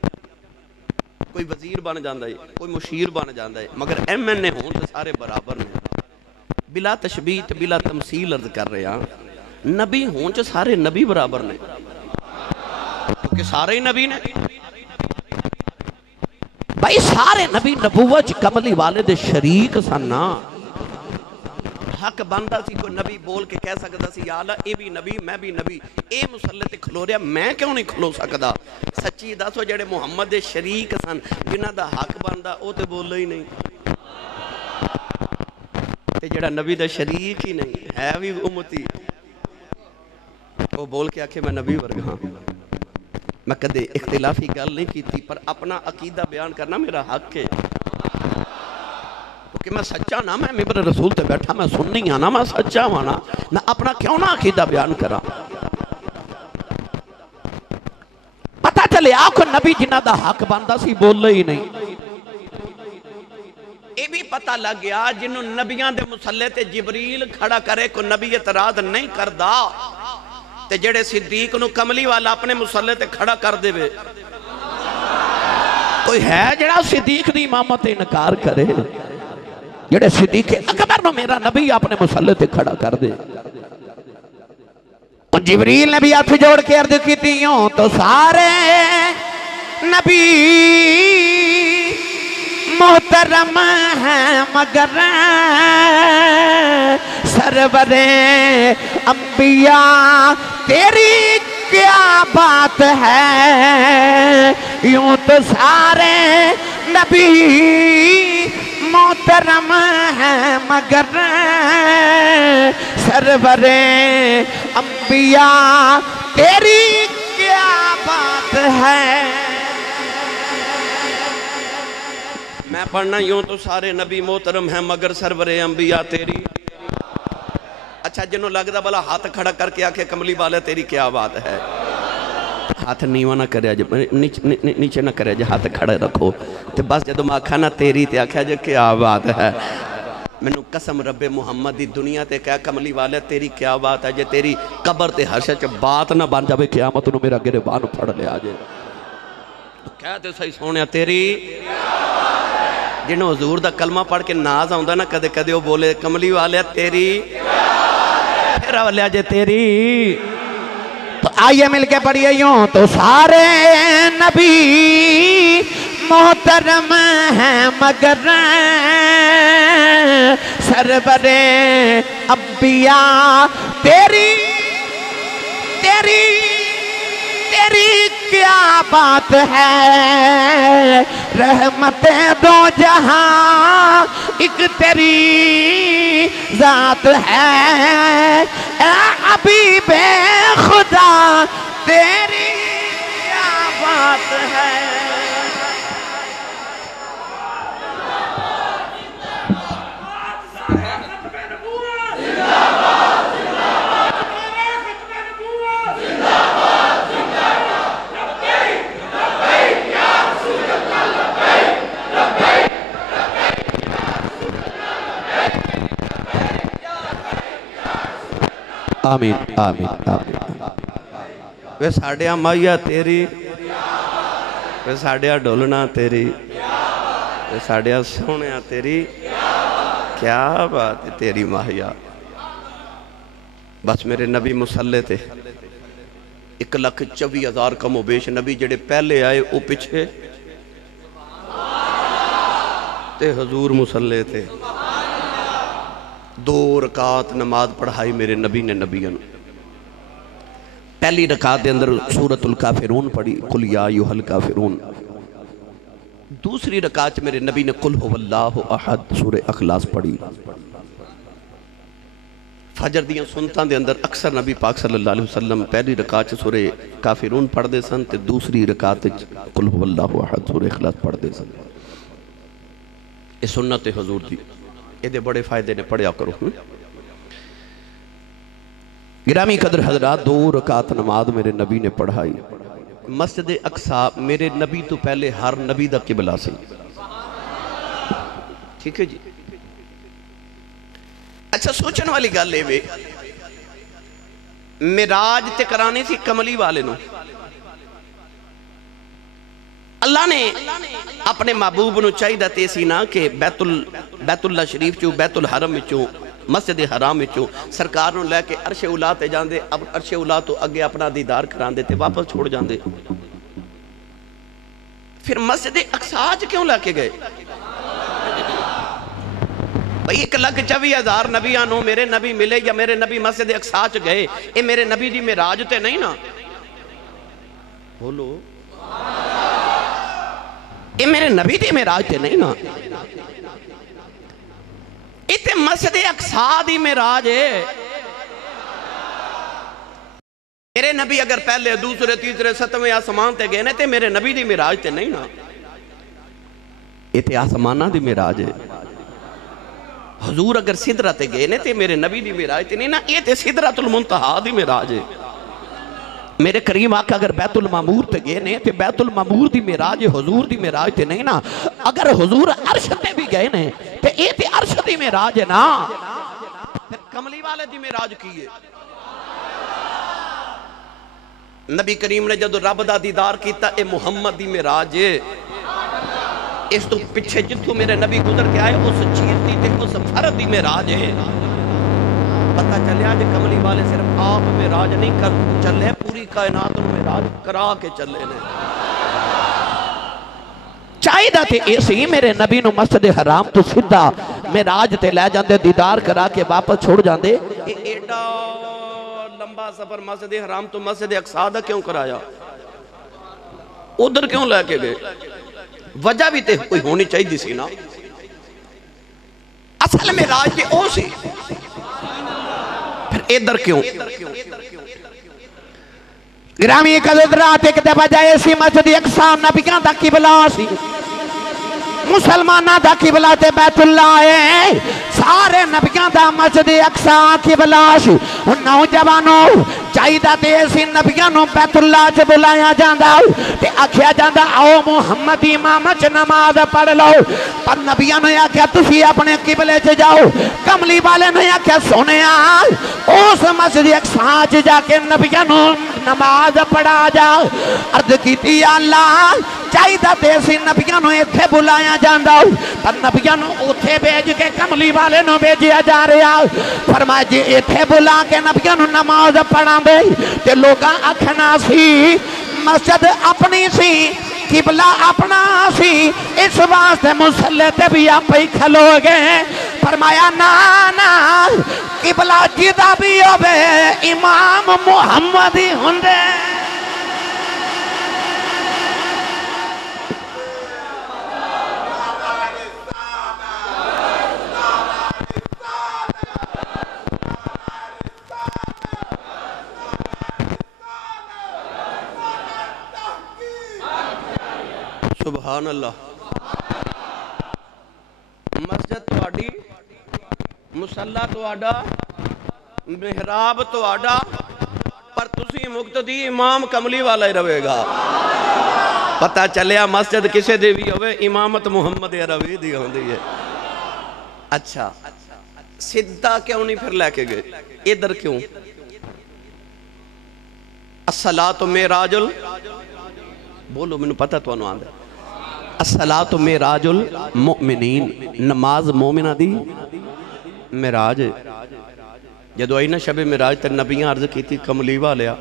کوئی وزیر بن جاندہ ہے کوئی مشیر بن جاندہ ہے مگر ایم این اے ہون چتے سارے برابر نہیں بلا تشبیہ بلا تمثیل عرض کر رہے ہیں نبی ہون چتے سارے نبی برابر نہیں کیونکہ سارے ہی نبی نے بھائی سارے نبی نبوت کملی والے دے شریک سننا حق بندہ سی کوئی نبی بول کے کہہ سکتا سی یا اللہ اے بھی نبی میں بھی نبی اے مسلح تے کھلو رہا میں کیوں نہیں کھلو سکتا سچی دسو جڑے محمد دے شریک سن جنہ دا حق بندہ او تے بولا ہی نہیں تے جڑا نبی دا شریک ہی نہیں ہے بھی امتی وہ بول کے آکھے میں نبی ورگا ہاں میں کدے اختلافی گل نہیں کی تھی پر اپنا عقیدہ بیان کرنا میرا حق ہے کیونکہ میں سچا نا میں ممبر رسول تے بیٹھا میں سننی آنا میں سچا وانا میں اپنا کیوں نہ عقیدہ بیان کرا پتہ چلے آکھو نبی جنہ دا حق باندھا سی بول ہی نہیں اے بھی پتہ لگ گیا جنہوں نبیاں دے مسلح تے جبریل کھڑا کرے کو نبی اعتراض نہیں کردہ تے جڑے صدیق نو کملی والا اپنے مسلح تے کھڑا کر دے بے کوئی ہے جڑا صدیق دی امامت انکار کرے جڑے صدیق اکبر نو میرا نبی اپنے مسلح تے کھڑا کر دے جبریل نے بھی ہاتھ جوڑ کے عرض کی تیوں تو سارے نبی محترم ہیں مگر سرور انبیاء تیری کیا بات ہے یوں تو سارے نبی محترم ہیں مگر سرور انبیاء تیری کیا بات ہے میں پڑھنا یوں تو سارے نبی محترم ہیں مگر سرور انبیاء تیری اچھا جنہوں لگتا بلا ہاتھ کھڑا کر کے آکھے کملی والے تیری کیا بات ہے ہاتھ نیوہ نہ کرے جب نیچے نہ کرے جب ہاتھ کھڑے رکھو تو بس جب میں آکھا نہ تیری تے آکھا جب کیا بات ہے میں نے قسم رب محمد دی دنیا تے کہا کملی والے تیری کیا بات ہے جب تیری قبر تے حرشہ چا بات نہ بان جاوے قیامت نو میرا گریبان پھڑ لے آجے کہتے صحیح سونے تیری جنہوں حضور دا کلمہ پڑھ کے ناز آؤں دا نا کدے کدے وہ بولے کملی والے تیری پھر والے آجے تیری تو آئیے مل کے پڑھئے یوں تو سارے نبی محترم ہے مگر سرور انبیاء تیری کیا بات ہے رحمت دو جہاں ایک تیری ذات ہے اے حبیب خدا تیری کیا بات ہے آمین آمین آمین وے ساڑھیا مائیا تیری وے ساڑھیا ڈولنا تیری وے ساڑھیا سونیا تیری کیا بات ہے تیری مائیا بس میرے نبی مسلح تھے 1,24,000 کم و بیش نبی جڑے پہلے آئے او پچھے تے حضور مسلح تھے 2 رکعت نماز پڑھائی میرے نبی نے نبیوں پہلی رکعت دے اندر سورۃ الکافرون پڑھی قل یا ایھا الکافرون دوسری رکعت میرے نبی نے قل ھو اللہ احد سورہ اخلاص پڑھی فجر دیاں سنتاں دے اندر اکثر نبی پاک صلی اللہ علیہ وسلم پہلی رکعت سورہ کافرون پڑھ دے سن تے دوسری رکعت قل ھو اللہ احد سورہ اخلاص پڑھ دے سن یہ سنت حضور دی یہ دے بڑے فائدے نے پڑھیا کرو گرامی قدر حضرات 2 رکعت نماز میرے نبی نے پڑھائی مسجد اقصی میرے نبی تو پہلے ہر نبی دا قبلہ سی ٹھیک ہے جی اچھا سوچن والی گل لے وے معراج تے کرانی سی کملی والے نو اللہ نے اپنے محبوب نو چاہیے تے سی نا کہ بیت اللہ شریف چو بیت الحرم چو مسجد حرام چو سرکار نو لے کے عرش اولا تے جاندے اب عرش اولا تو اگے اپنا دیدار کران دے تے واپس چھوڑ جاندے پھر مسجد اقصی کیوں لے کے گئے بھئی 1,24,000 نبیاں نو میرے نبی ملے یا میرے نبی مسجد اقصی گئے اے میرے نبی دی معراج تے نہیں نا بولو اے میرے نبی دی معراج تے نہیں نا اتے مسجد اقصی دی معراج ہے میرے نبی اگر پہلے دوسرے تیسرے 7ویں آسمان تے گئے تے میرے نبی دی معراج تے نہیں نا اتے آسمانہ دی معراج ہے حضور اگر سدرہ تے گئے تے میرے نبی دی معراج تے نہیں نا یہ تے سدرۃ المنتہا دی معراج ہے میرے کریم آقا اگر بیت المعمور تے گئے نے تے بیت المعمور دی معراج حضور دی معراج تے نہیں نا اگر حضور عرش تے بھی گئے نے تے اے تے عرش دی معراج ہے نا پھر کملی والے دی معراج کی ہے نبی کریم نے جدو رب دا دیدار کیتا اے محمد دی معراج ہے اس تو پچھے جتھو میرے نبی گزر کے آئے اس چیرتی تے اس فرد دی معراج ہے پتہ چلے آج کملی والے صرف آپ معراج نہیں کر چلے پوری کائنات معراج کرا کے چلے نے چاہیے تے ایسے ہی میرے نبی نو مسجد حرام تو سدھا معراج تے لے جاندے دیدار کرا کے واپس چھوڑ جاندے ایڈا لمبا سفر مسجد حرام تو مسجد اقصی دا کیوں کرایا ادھر کیوں لے کے گئے وجہ بھی تے کوئی ہونی چاہیے سی نا اصل معراج تے او سی پھر ادھر کیوں گرامی قدرات ایک دے بجائے سی مسجد اقصی نبیان دا قبلہ سی مسلمانہ دا قبلہ تے بیت اللہ ہے سارے نبیان دا مسجد اقصی قبلہ سی ان نوجوانوں چاہیدہ تے اسی نبیانوں بیت اللہ سے بلایا جاندہ تے آکھیا جاندہ آؤ محمد امام چ نماز پڑھ لو پر نبیانوں یا کیا تسی اپنے قبلے سے جاؤ کملی والے نے یا کیا سونے آئے اس مسجد اقصی جا کے نبیانوں نماز پڑھا جاؤ عرض کیتی اللہ چاہیدہ تے اسی نبیانوں ایتھے بلایا جاندہ پر نبیانوں اوتھے بیج کے کملی والے نو بیجیا جا رہا فرمایا جی ایتھے بلا کے نبیانوں نماز پڑھا دے تے لوگاں اکھنا سی مسجد اپنی سی قبلہ اپنا سی اس واسطے مصلی تے بھی آپ ہی کھلو گئے فرمایا نانا قبلہ جدا بھی ہوئے امام محمدی ہندے سبحان اللہ مسجد تو آڈی مسلح تو آڈا محراب تو آڈا پر تسی مقتدی امام کملی والا ہی روے گا پتہ چلیا مسجد کسے دے بھی ہوئے امامت محمد عربی دی ہوندی ہے اچھا سدھا کیوں نہیں پھر لے کے گئے ادھر کیوں الصلاۃ معراج بولو میں نے پتہ تو انہوں آندھا الصلاۃ معراج المؤمنین نماز مومنہ دی معراج جدو آئی نا شب معراج تے نبیاں عرض کی تھی کملی والیا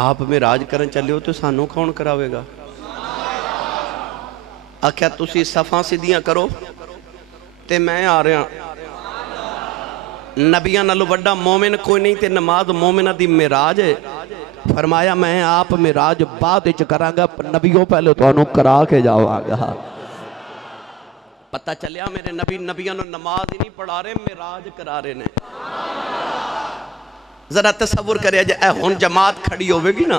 آپ معراج کرن چلے ہو تو سانوں کون کراوے گا آکھیا تسی صفاں سدھیاں کرو تے میں آ رہا نبیاں نالو بڑا مومن کوئی نہیں تے نماز مومنہ دی معراج ہے فرمایا میں آپ معراج بعد اچ کراں گا نبیوں پہلے تو انہوں کرا کے جاؤ آگا پتہ چلیا میرے نبیوں نے نماز ہی نہیں پڑھا رہے معراج کرا رہے نے ذرا تصور کرے جائے ہون جماعت کھڑی ہوئے گی نا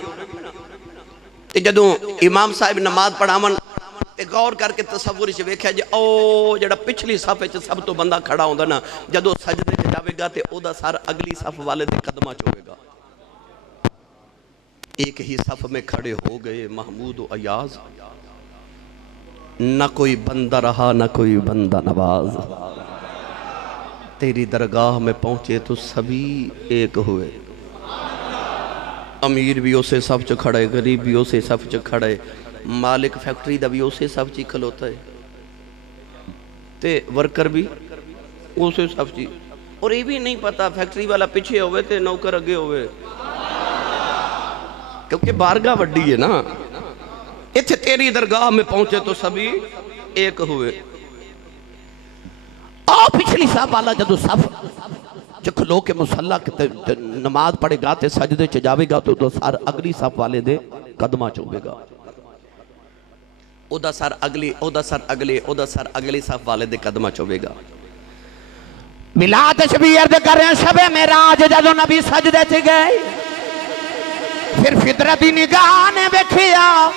تے جدوں امام صاحب نماز پڑھاون تے غور کر کے تصور سے ویکھیا جائے او جڑا پچھلی صف وچ سب تو بندہ کھڑا ہوندا نا جدوں سجدے تے جاوے گا تے او دا سر اگلی صف والے دے قدماں چ ہوے گا ایک ہی صف میں کھڑے ہو گئے محمود و ایاز نہ کوئی بندہ رہا نہ کوئی بندہ نواز تیری درگاہ میں پہنچے تو سبھی ایک ہوئے امیر بھی اسے صف چ کھڑے غریب بھی اسے صف چ کھڑے مالک فیکٹری دا بھی اسے صف چ کھلوتا ہے تے ورکر بھی اسے صف چ اور یہ بھی نہیں پتا فیکٹری والا پیچھے ہوئے تے نوکر اگے ہوئے کیونکہ بارگاہ وڈی ہے نا اتھے تیری درگاہ میں پہنچے تو سبھی ایک ہوئے آؤ پچھلی صاحب والا جدو صف جکھلو کے مصلح نماز پڑھے گا تے سجدے چ جاوے گا تو سار اگلی صف والے دے قدمہ چوبے گا او دا سر اگلی صف والے دے قدمہ چوبے گا بلا تشبیہ عرض کر رہے ہیں شب معراج جدو نبی سجدے چ گئے پھر فطرتی نگاہ نے بیکھیا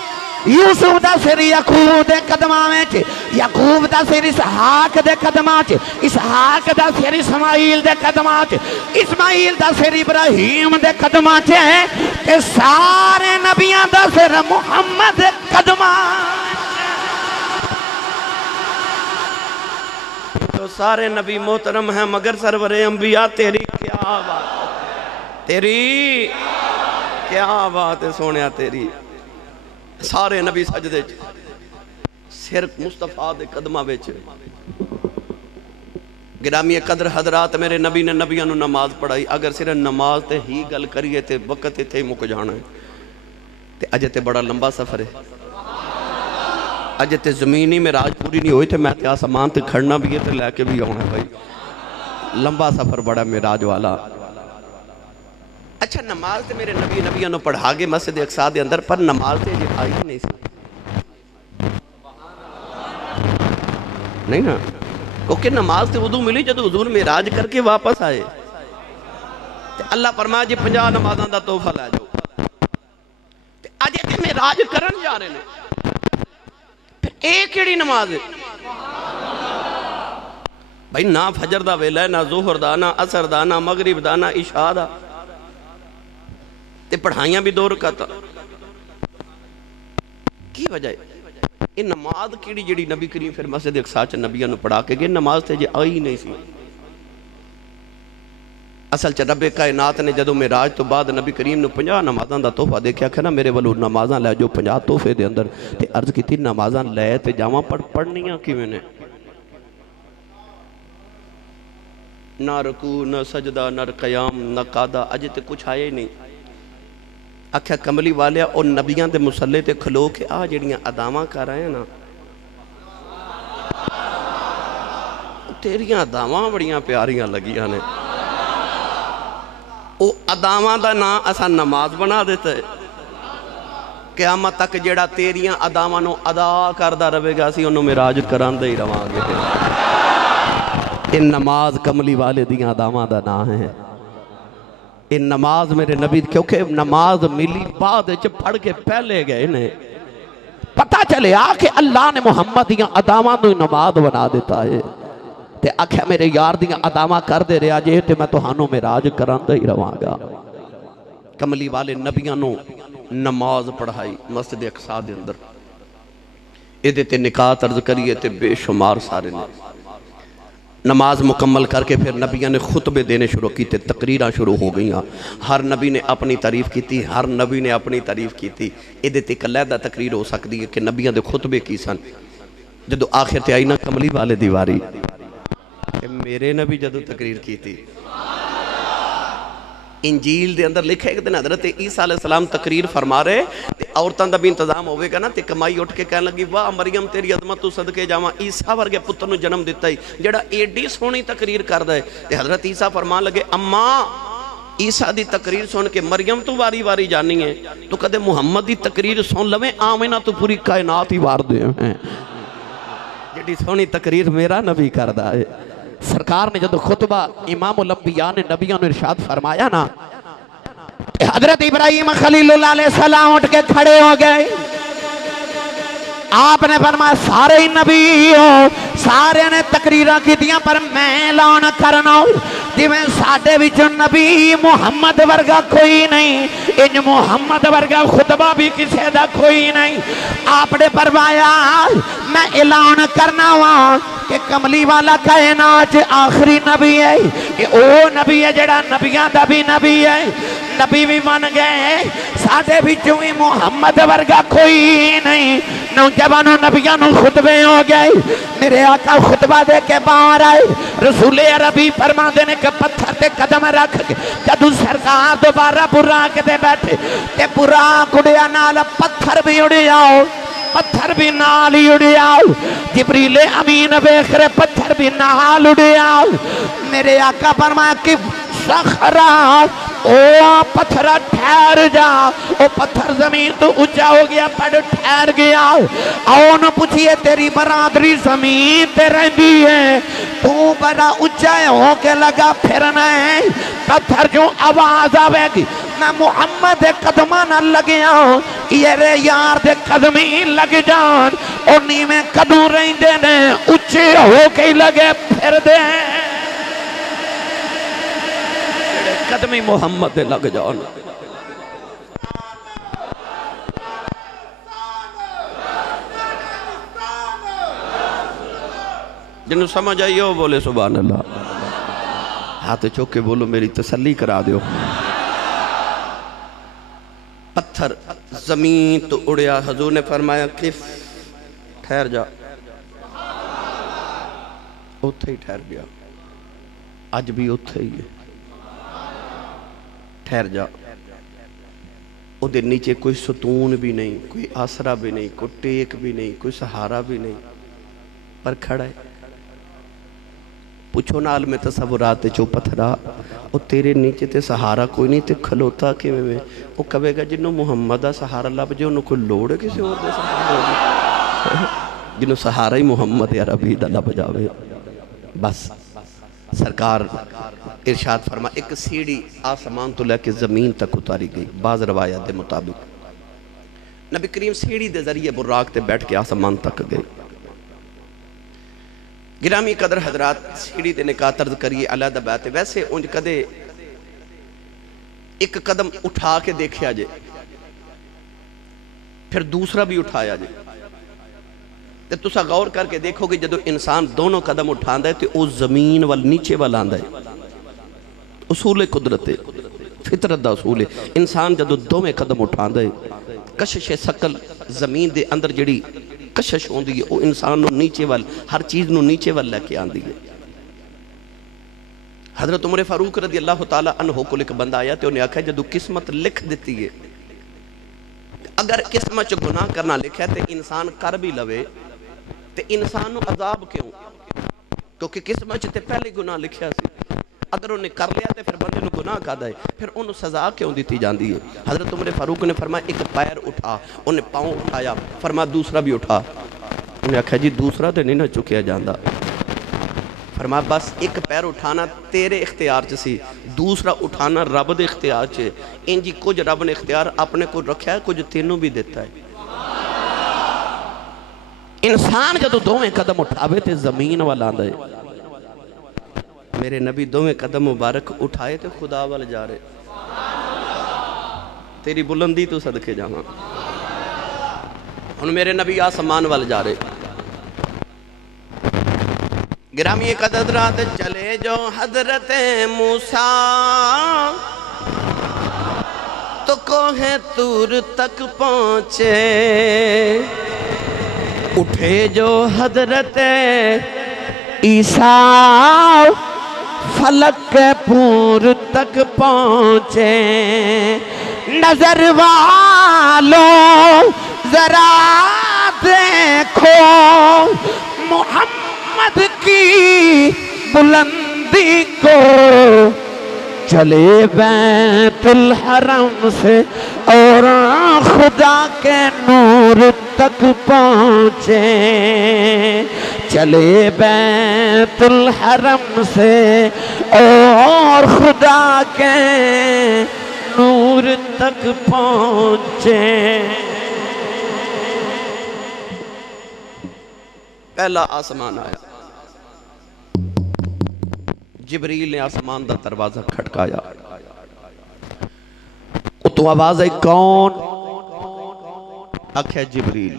یوسف دا سر یعقوب دے قدماں میں یعقوب دا سر اسحاق دے قدماں اسحاق دا سر اسماعیل دے قدماں اسماعیل دا سر ابراہیم دے قدماں تے سارے نبیاں دا سر محمد دے قدماں تو سارے نبی محترم ہیں مگر سرور انبیاء تیری کیا بات تیری کیا بات ہے سونیا تیری سارے نبی سجدے سر مصطفیٰ دے قدمہ بیچے گرامی قدر حضرات میرے نبی نے نبیوں نماز پڑھائی اگر صرف نماز تے ہی گل کریے تے وقت تے مک جانا ہے تے اجے تے بڑا لمبا سفر ہے اجے تے زمینی میں راج پوری نہیں ہوئی تے میں تے آسمان تے کھڑنا بھی ہے تے لے کے بھی آنا ہے بھائی لمبا سفر بڑا معراج والا اچھا نماز تے میرے نبیوں نے پڑھا گے مسجد اقصیٰ دے اندر پر نماز تے یہ آئی نہیں سی نہیں نا کیونکہ نماز تے وضو ملی جدو حضور معراج کر کے واپس آئے تے اللہ فرمایا جی 50 نمازاں دا تحفہ لے جاؤ تے اجے تے معراج کرن جا رہے نے پھر ایک کیڑی نماز ہے بھائی نہ فجر دا ویلا ہے نہ ظہر دا نہ عصر دا نہ مغرب دا نہ عشاء دا تے پڑھائیاں بھی 2 رکعت کی وجہ ہے یہ نماز کیڑی جڑی نبی کریم پھر مسجد اقصیٰ چ نبیوں نے پڑھا کے گئے نماز تے جے آئی نہیں سی اصل چ رب کائنات نے جدو معراج تو بعد نبی کریم نے 50 نمازاں دا تحفہ دیکھا کہ نا میرے والو نمازاں لے جو 50 تحفے دے اندر تے عرض کی تھی نمازاں لے تے جاواں پڑھنیاں کیویں نے نہ رکوع نہ سجدہ نہ قیام نہ قعدہ اجے تے کچھ آئے نہیں آکھیا کملی والیا او نبیان دے مسلے تے کھلو کے آ جڑیاں اداماں کر رہے ہیں نا تیریاں اداماں بڑیاں پیاریاں لگیاں نے او اداماں دا نا اسا نماز بنا دیتا ہے قیامت تک جڑا تیریاں اداماں نو ادا کردہ رہے گا سی انہوں معراج کران دے ہی روان گے ان نماز کملی والے دیاں اداماں دا نا ہے ان نماز میرے نبی کیونکہ نماز ملی بعد پڑھ کے پہلے گئے نے پتہ چلے کہ اللہ نے محمد دیاں اداماں نو نماز بنا دیتا ہے تے آکھیا میرے یار دیاں اداماں کر دے رہا جے تے میں توہانوں معراج کران دے ہی رواں گا کملی والے نبیاں نو نماز پڑھائی مسجد اقصی دے اندر ایدے تے نکاح عرض کریے تے بے شمار سارے نے نماز مکمل کر کے پھر نبیوں نے خطبے دینے شروع کی تے تقریرہ شروع ہو گئیاں ہر نبی نے اپنی تعریف کی تھی ہر نبی نے اپنی تعریف کی تھی ایدے تے علیحدہ تقریر ہو سکتی ہے کہ نبیوں دے خطبے کی سن جدو آخر تے آئی نا کملی والے دیواری کہ میرے نبی جدو تقریر کی تھی انجیل دے اندر لکھا ہے کہ حضرت عیسیٰ علیہ السلام تقریر فرما رہے عورتاں دا بھی انتظام ہوئے گا نا تے کمائی اٹھ کے کہنے لگی واہ مریم تیری عظمت تو صدقے جاواں عیسیٰ ورگے پتر نو جنم دیتا ہی جڑا ایڈی سونی تقریر کر دے تے حضرت عیسیٰ فرمان لگے اماں عیسیٰ دی تقریر سن کے مریم تو واری واری جانی ہے تو کدے محمد دی تقریر سن لویں آمینہ تو پوری کائنات ہی وار دے ہیں جڑی سونی تقریر میرا نبی کردہ ہے سرکار نے جدو خطبہ امام الانبیاء نے نبیوں نے ارشاد فرمایا نا حضرت ابراہیم خلیل اللہ علیہ السلام اٹھ کے کھڑے ہو گئے آپ نے فرمایا سارے ہی نبی ہو سارے نے تقریرہ کی دیاں پر میں اعلان کرنا دی میں ساڑھے وچوں نبی محمد ورگا کوئی نہیں ان محمد ورگا خطبہ بھی کسے دا کوئی نہیں آپ نے فرمایا میں اعلان کرنا ہوا کہ کملی والا کائنات آخری نبی ہے کہ او نبی ہے جڑا نبیاں دا بھی نبی ہے نبی بھی من گئے ساڑھے وچوں ہی محمد ورگا کوئی نہیں نوجوانوں نبیاں نو خطبے ہو گئے میرے آقا خطبہ دے کے باہر آئے رسول عربی فرما دینے کہ پتھر تے قدم رکھ کے جدو سرکار دوبارہ براق دے بیٹھے تے براق اڑیا نال پتھر بھی اڑیا ہو پتھر بھی نال ہی اڑیا ہو جبریل امین بیخرے پتھر بھی نال اڑیا ہو میرے آقا فرمایا کہ سخرا او پتھرہ ٹھہر جا او پتھر زمین تو اچھا ہو گیا پڑ ٹھہر گیا آؤ نہ پوچھئے تیری برادری زمین تے رہنی ہے تو بڑا اچھا ہو کے لگا پھرنا ہے پتھر جو آواز آوے گی میں محمد دے قدمہ نہ لگیا یہ رے یار دے قدمی لگ جان اور نیمیں قدم رہیں دینے اچھے ہو کے لگے پھر دے قدمی محمد دے لگ جان جنہوں سمجھ آئیے ہو بولے سبحان اللہ ہاتھ چوکے بولو میری تسلی کرا دیو پتھر زمین تو اڑیا حضور نے فرمایا کف ٹھہر جا اتھے ہی ٹھہر گیا آج بھی اتھے ہی ہے ٹھہر جا او دے نیچے کوئی ستون بھی نہیں کوئی آسرہ بھی نہیں کوئی ٹیک بھی نہیں کوئی سہارا بھی نہیں پر کھڑا ہے پوچھو نال میں تصورات چو پتھرا او تیرے نیچے تے سہارا کوئی نہیں تے کھلوتا کے میں او کہے گا جنہوں محمدہ سہارا لب جو انہوں کو لوڑ ہے کسی اور دے سہارا جنہوں سہارا ہی محمد عربی دا لب جاوے بس سرکار ارشاد فرما ایک سیڑھی آسمان تو لے کے زمین تک اتاری گئی بعض روایات دے مطابق نبی کریم سیڑھی دے ذریعے براق تے بیٹھ کے آسمان تک گئی گرامی قدر حضرات سیڑھی دے نکاح طرز کریے علیحدہ بات ہے ویسے انج کدے ایک قدم اٹھا کے دیکھیا جے پھر دوسرا بھی اٹھایا جے تے تسا غور کر کے دیکھو گے جدو انسان دونوں قدم اٹھاندہ ہے تے او زمین وال نیچے وال آندہ ہے اصول قدرت ہے فطرت دا اصول ہے انسان جدو دو میں قدم اٹھاندہ ہے کشش سکل زمین دے اندر جڑی کشش ہوندی ہے او انسان نو نیچے وال ہر چیز نو نیچے وال لے کے آندی ہے حضرت عمر فاروق رضی اللہ تعالیٰ عنہ کو لکھ بندہ آیا تے انہیں آکھا جدو قسمت لکھ دیتی ہے اگر قسمت گناہ کرنا لکھا ہے تو انسان کر بھی لوے تو انسان نو عذاب کیوں؟ کیونکہ قسمت تے پہلے گناہ لکھیا سی، اگر انہیں کر لیا تو پھر بندے نو گناہ کا دائے، پھر انہوں سزا کیوں دیتی جاندی ہے؟ حضرت عمر فاروق نے فرمایا ایک پیر اٹھا، انہیں پاؤں اٹھایا، فرمایا دوسرا بھی اٹھا، انہیں کہا جی دوسرا تو نہیں نہ چکیا جاندہ، فرمایا بس ایک پیر اٹھانا تیرے اختیار سی، دوسرا اٹھانا رب دے اختیار چھے، انجی کچھ رب نے اختیار اپنے کو رکھا ہے، کچھ تینوں بھی دیتا ہے۔ انسان جدو دوویں قدم اٹھاوے تے زمین والا آندھے، میرے نبی دوویں قدم مبارک اٹھائے تے خدا وال جا رہے، تیری بلندی تو صدقے جاواں، ہن میرے نبی آسمان وال جا رہے، گرامی قدرات چلے جو حضرت موسیٰ تو کوہ طور تک پہنچے، اٹھے جو حضرت عیسیٰ فلک کے پور تک پہنچے، نظر والوں ذرا دیکھو محمد کی بلندی کو، چلے بیت الحرم سے اور خدا کے نور تک پہنچے، چلے بیت الحرم سے اور خدا کے نور تک پہنچے۔ پہلا آسمان آیا، جبریل نے آسمان دا دروازہ کھٹکایا، تو آواز ہے کون؟ آکھے جبریل،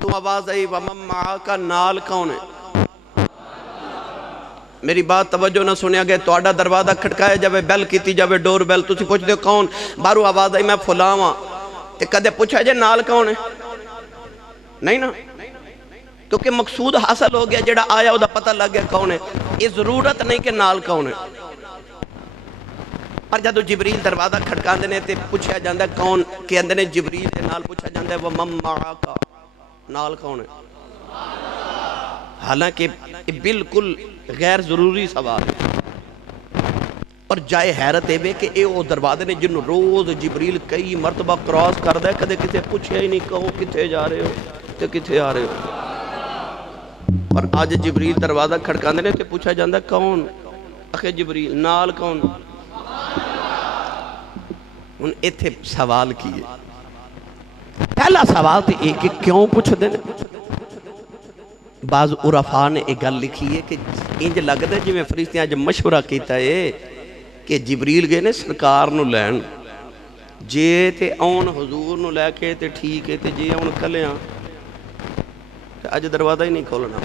تو آواز ہے وَمَن مَعَاكَ نال کون ہے؟ میری بات توجہ نہ سنیا گئے، تو آڈا دروازہ کھٹکایا جاوے بیل کیتی جاوے ڈور بیل، تو سی پوچھ دے کون؟ بارو آواز ہے میں فلاواں، تے کدے پوچھا جے نال کون ہے؟ نہیں نا، کیونکہ مقصود حاصل ہو گیا، جڑا آیا وہ پتہ لگ گیا کون ہے، یہ ضرورت نہیں کہ نال کون ہے۔ پر جدو جبریل دروازہ کھٹکان دینے تے پوچھا جاندہ کون، کہ اندنے جبریل تے نال پوچھا جاندہ ہے وَمَن مَعَاكَ نال کون ہے؟ حالانکہ یہ بالکل غیر ضروری سوال ہے، اور جائے حیرت ہے کہ اے وہ دروازے نے جن روز جبریل کئی مرتبہ کراس کر دے، کدے کتے پوچھے ہی نہیں کہو کتے جا رہے ہو تے کتے آ رہے ہو، اور آج جبریل دروازہ کھڑکان دینے تے پوچھا جاندہ کون؟ اخے جبریل نال کون؟ ان ایتھے سوال کیے، پہلا سوال تے ایک کیوں پوچھ دینے؟ بعض عرفاء نے ایک گل لکھی ہے کہ انج لگ دے جی میں فرشتیاں جب مشورہ کیتا ہے کہ جبریل گئے نے سرکار نو لین، جے تے اون حضور نو لے کے تے ٹھیک ہے تے جے اون کلیاں آج دروازہ ہی نہیں کھولنا،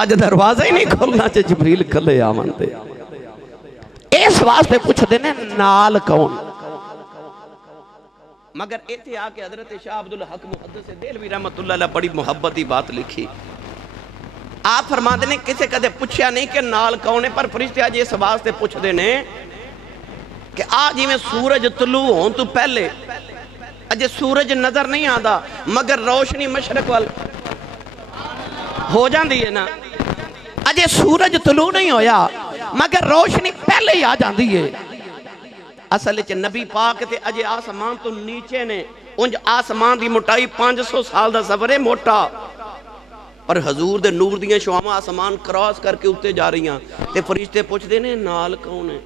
آج دروازہ ہی نہیں کھولنا چاہے جبریل کلے آمن دے، اس واسطے پوچھ دینے نال کون؟ مگر ایتھے آکے حضرت شاہ عبدالحق محدث دہلوی رحمت اللہ علیہ بڑی محبتی بات لکھی، آپ فرما دینے کسے کدے پوچھیا نہیں کہ نال کون ہے، پر فرشتے آج اس واسطے پوچھ دینے کہ آج ہی میں سورج طلوع ہوں تو پہلے اجے سورج نظر نہیں آدھا مگر روشنی مشرق وال ہو جاندی ہے نا، اجے سورج طلوع نہیں ہویا مگر روشنی پہلے ہی آ جاندی ہے۔ اصل چھ نبی پاک تے اجے آسمان تو نیچے نے، انج آسمان دی موٹائی 500 سال دا سفر ہے موٹا، اور حضور دے نور دیاں شعاواں آسمان کراس کر کے اتے جا رہی ہیں، تے فرشتے پوچھ دینے نال کون ہے؟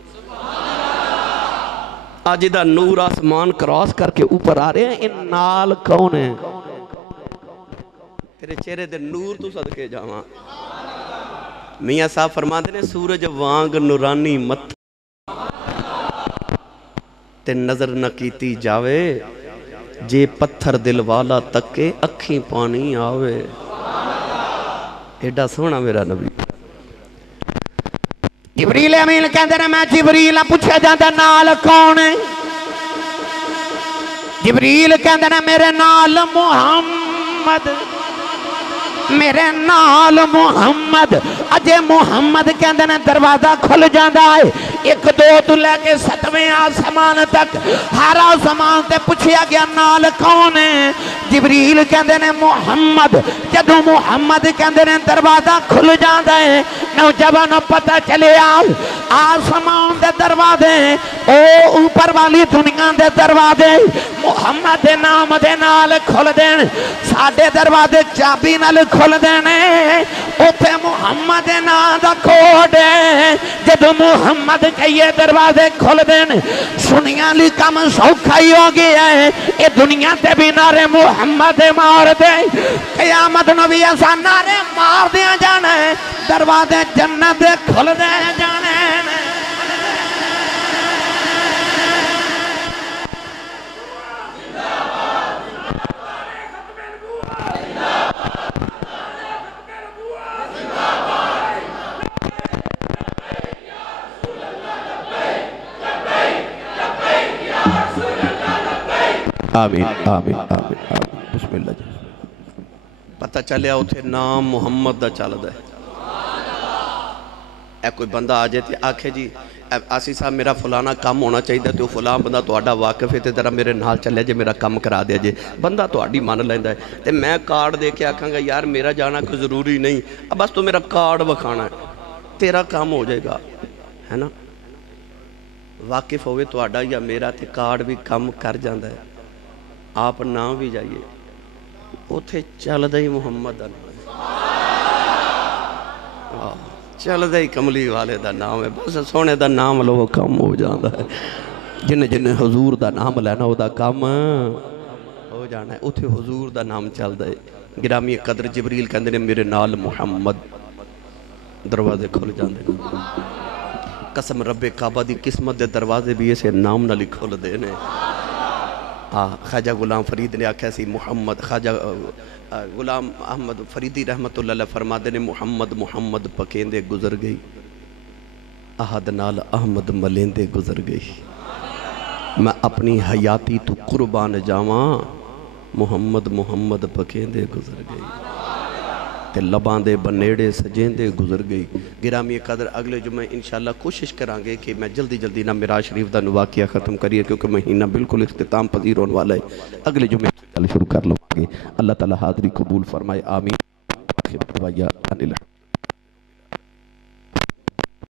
آج دا نور آسمان کراس کر کے اوپر آ رہے ہیں، ان نال کون ہے؟ تیرے چہرے دے نور تو صدقے جاواں، میاں صاحب فرما دینے سورج وانگ نورانی مت تے نظر نہ کیتی جاوے، جے پتھر دل والا تکے اکھیں پانی آوے، ایڈا سونا میرا نبی۔ جبریل امین کہندے نے میں جبریل پوچھا جاندہ نال کون ہے؟ جبریل کہندے نے میرے نال محمد، میرے نال محمد اجے محمد کہندے نے دروازہ کھل جاندا ہے ایک دو تو لے کے 7ویں آسمان تک ہر آسمان تے پوچھیا گیا نال کون ہے جبریل کہندے نے محمد جدوں محمد کہندے نے دروازہ کھل جاندا ہے نوجوان پتہ چلیا آسمان دے دروازے او اوپر والی دنیا دے دروازے محمد دے نام دے نال کھل دین ساڈے دروازے چابی نال کھل دینے اوتھے محمد دے نام دا کوڈ ہے جدوں محمد کہیے دروازے کھل دین سنیاں لی کم سوکھا ہی ہو گیا ہے اے دنیا تے بھی نعرے محمد مار دے قیامت نبی ایسا نعرے مار دیا جانا ہے دروازے جنت دے کھل دے جانے آمین آمین آمین بسم اللہ جی پتہ چلیا اتھے نام محمد دا چل دے اے کوئی بندہ آجے تھے آکھے جی آسی صاحب میرا فلانا کام ہونا چاہیے تو فلان بندہ تو آڈا واقف ہے تے ذرا میرے نال چلے جے میرا کام کرا دے جے بندہ تو آڈی مان لیندہ ہے تے میں کارڈ دے کے آکھاں گا یار میرا جانا کوئی ضروری نہیں اب بس تو میرا کارڈ بکھانا ہے تیرا کام ہو جائے گا ہے نا واقف ہوئے تو آڈا یا میرا تے کارڈ بھی کم کر جاندہ ہے آپ نام بھی جائیے اتھے چل دائی محمد دا نام ہے چل دائی کملی والے دا نام ہے بس سونے دا نام لوگوں کم ہو جاندہ ہے جن حضور دا نام لینا ہو دا کم ہو جانا ہے اتھے حضور دا نام چل دائی گرامی قدر جبریل کہندے نے میرے نال محمد دروازے کھل جاندے قسم رب کعبہ دی قسمت دے دروازے بھی اسے نام نہ لکھول دینے خواجہ غلام فرید نے آکھا سی محمد خواجہ غلام احمد فریدی رحمت اللہ علیہ فرما دے نے محمد محمد پکیندے گزر گئی احد نال احمد ملیندے گزر گئی میں اپنی حیاتی تو قربان جاواں محمد محمد پکیندے گزر گئی تے لباں دے بنیڑے سجیندے گزر گئی گرامی قدر اگلے جمعہ انشاءاللہ کوشش کرانگے کہ میں جلدی جلدی نہ معراج شریف دا واقعہ ختم کریے کیونکہ مہینہ بالکل اختتام پذیر ہونے والا ہے اگلے جمعہ شروع کر لوں گے اللہ تعالی حاضری قبول فرمائے آمین